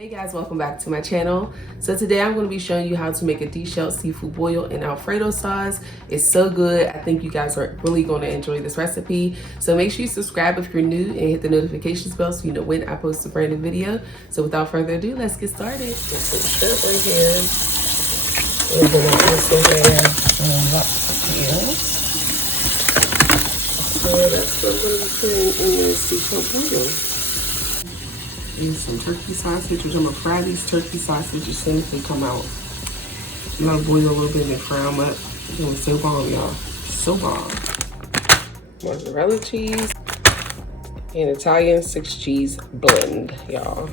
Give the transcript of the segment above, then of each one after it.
Hey guys, welcome back to my channel. So today I'm going to be showing you how to make a deshelled seafood boil in Alfredo sauce. It's so good. I think you guys are really going to enjoy this recipe. So make sure you subscribe if you're new and hit the notifications bell so you know when I post a brand new video. So without further ado, let's get started. There's some shrimp right here. And then I also have some lobster tails. So that's what I'm going to be putting in this seafood boil. And some turkey sausage, which I'm gonna fry these turkey sausage as soon as they come out. I'm gonna boil a little bit and then fry them up. It's gonna be so bomb, y'all. So bomb. Mozzarella cheese and Italian 6 cheese blend, y'all.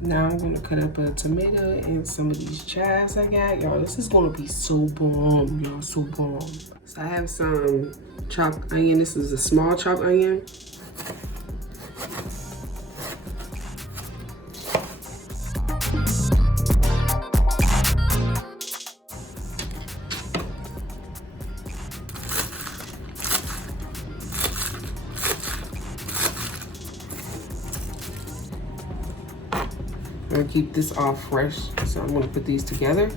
Now I'm gonna cut up a tomato and some of these chives I got. Y'all, this is gonna be so bomb, y'all, so bomb. So I have some chopped onion. This is a small chopped onion. I'm gonna keep this all fresh, so I'm gonna put these together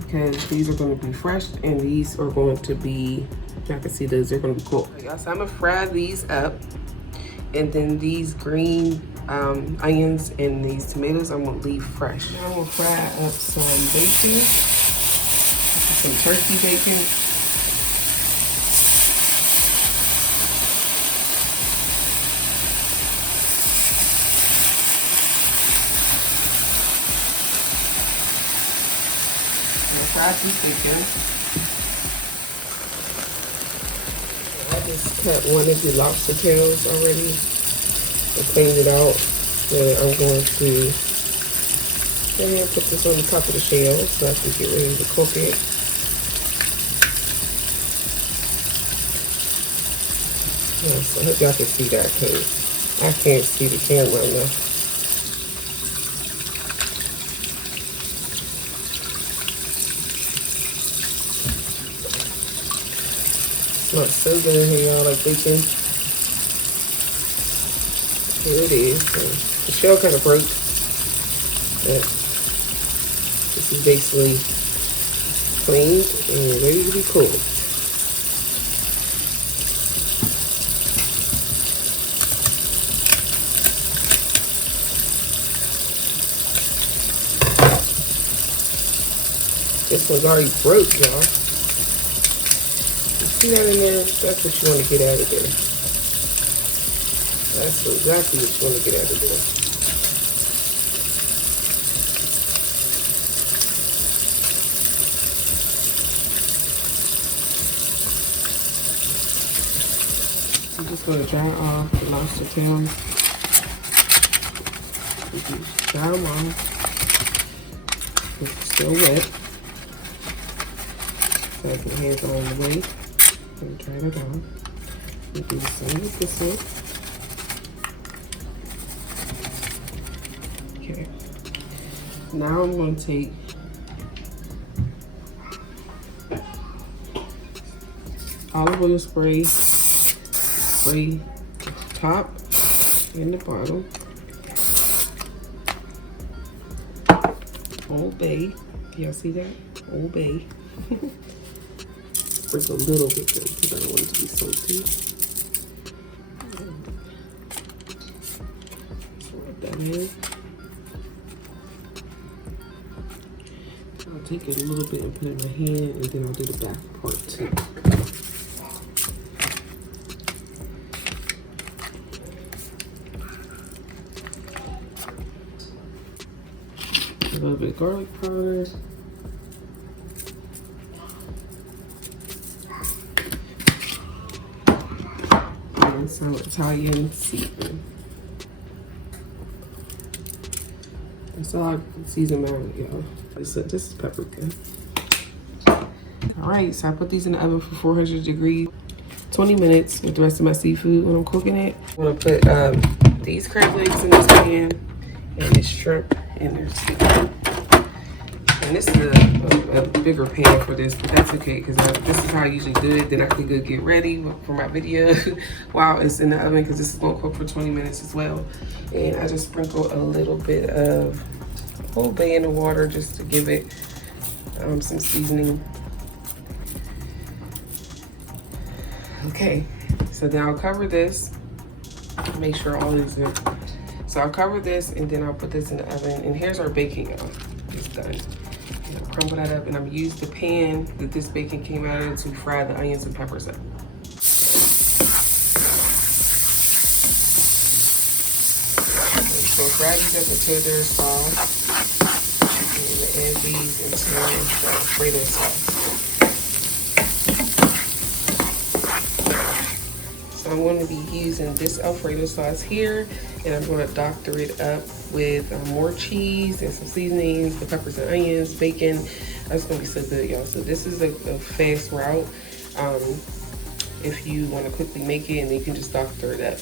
because these are gonna be fresh and these are going to be, y'all can see those, they're gonna be cool. Y'all, so I'm gonna fry these up, and then these green onions and these tomatoes I'm gonna leave fresh. Now I'm gonna fry up some bacon, some turkey bacon. Fried some chicken. I just cut one of the lobster tails already and cleaned it out. Then I'm going to go ahead and put this on the top of the shell so I can get ready to cook it. Yes, I hope y'all can see that because I can't see the camera enough. Smells so good in here, y'all, like bacon. Here it is. The shell kind of broke, but this is basically cleaned and ready to be cooked. This one's already broke, y'all. See that in there? That's what you want to get out of there. That's exactly what you want to get out of there. I'm just going to dry off the lobster tails. Just dry them off. It's still wet. So I can hands all the way. And dry it off. And do the same with this one. Okay. Now I'm going to take olive oil spray the top and the bottom. Old Bay. Y'all see that? Old Bay. Sprinkle a little bit though, because I don't want it to be salty. Just rub that in. I'll take it a little bit and put it in my hand, and then I'll do the back part too. A little bit of garlic powder. Some Italian seasoning. That's all I can season my, y'all. This is paprika. Alright, so I put these in the oven for 400 degrees, 20 minutes with the rest of my seafood when I'm cooking it. I'm gonna put these crab legs in this pan and this shrimp in there too. And this is a bigger pan for this, but that's okay because this is how I usually do it. Then I can go get ready for my video while it's in the oven because this is gonna cook for 20 minutes as well. And I just sprinkle a little bit of Old Bay in the water just to give it some seasoning. Okay, so then I'll cover this, make sure all is good. So I'll cover this and then I'll put this in the oven. And here's our baking, y'all. It's done. And I'll crumble that up and I'm use the pan that this bacon came out of to fry the onions and peppers up. Okay, so fry these up until they're soft. And add these into the Alfredo sauce. So I'm going to be using this Alfredo sauce here, and I'm going to doctor it up with more cheese and some seasonings, the peppers and onions, bacon. That's going to be so good, y'all. So this is a fast route if you want to quickly make it, and then you can just doctor it up.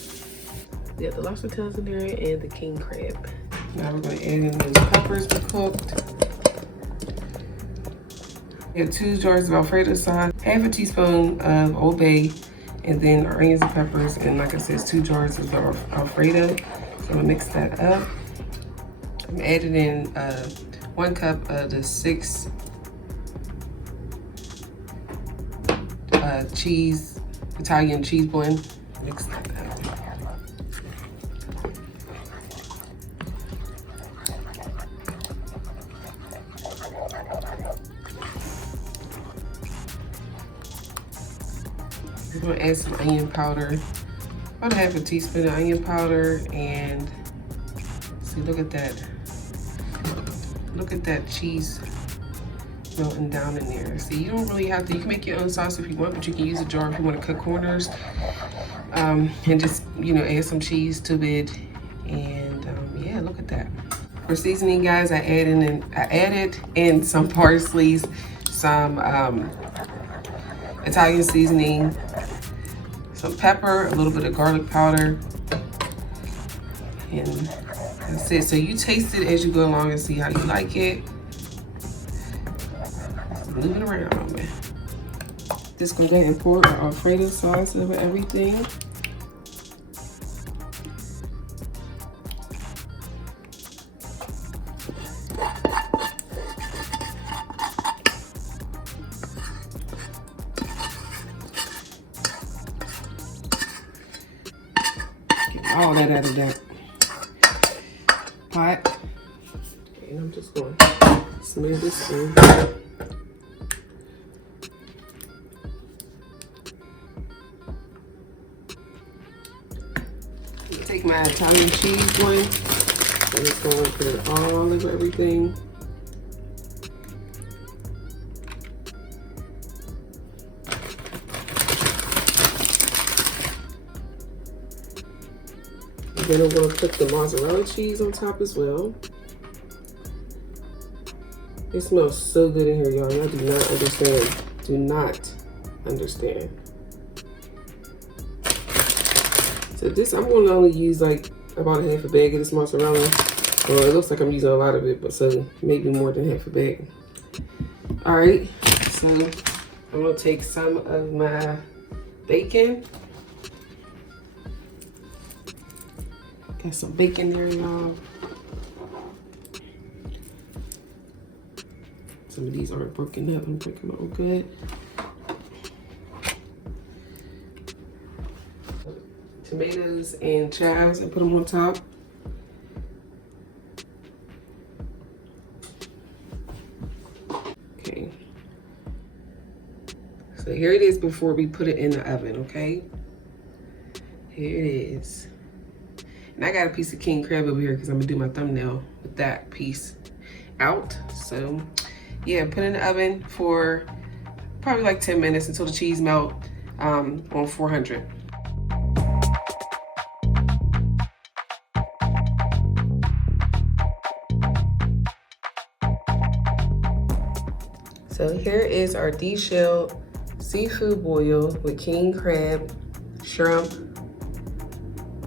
Yeah, the lobster tails in there and the king crab. Now we're going to add in those peppers we cooked. We have 2 jars of Alfredo sauce, half a teaspoon of Old Bay, and then our onions and peppers, and like I said, 2 jars of the Alfredo. So I'm gonna mix that up. I'm adding in 1 cup of the 6 Italian cheese blend. Mix that up. I'm gonna add some onion powder, about half a teaspoon of onion powder, and see, look at that. Look at that cheese melting down in there. See, you don't really have to, you can make your own sauce if you want, but you can use a jar if you want to cut corners. And just, you know, add some cheese to it. And yeah, look at that. For seasoning, guys, I added in some parsley, some Italian seasoning, some pepper, a little bit of garlic powder, and that's it. So you taste it as you go along and see how you like it. Move it around, man. Just gonna go ahead and pour our Alfredo sauce over everything. All that out of that pot. And I'm just going to smear this in. Take my Italian cheese one. I'm just going to put it all over everything. Then I'm going to put the mozzarella cheese on top as well. It smells so good in here, y'all. Y'all do not understand. Do not understand. So this, I'm going to only use like about half a bag of this mozzarella. Well, it looks like I'm using a lot of it, but so maybe more than half a bag. All right, so I'm going to take some of my bacon. Got some bacon there, y'all. Some of these aren't broken up. I'm breaking them all good. Tomatoes and chives, and put them on top. Okay. So here it is before we put it in the oven, okay? Here it is. And I got a piece of king crab over here because I'm gonna do my thumbnail with that piece out. So yeah, put it in the oven for probably like 10 minutes until the cheese melt on 400. So here is our Deshelled Seafood Boil with king crab, shrimp,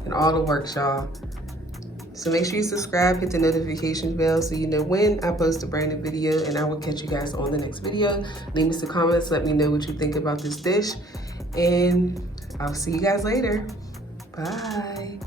and all the works, y'all. So make sure you subscribe, hit the notification bell so you know when I post a brand new video, and I will catch you guys on the next video. Leave me some comments, let me know what you think about this dish, and I'll see you guys later. Bye.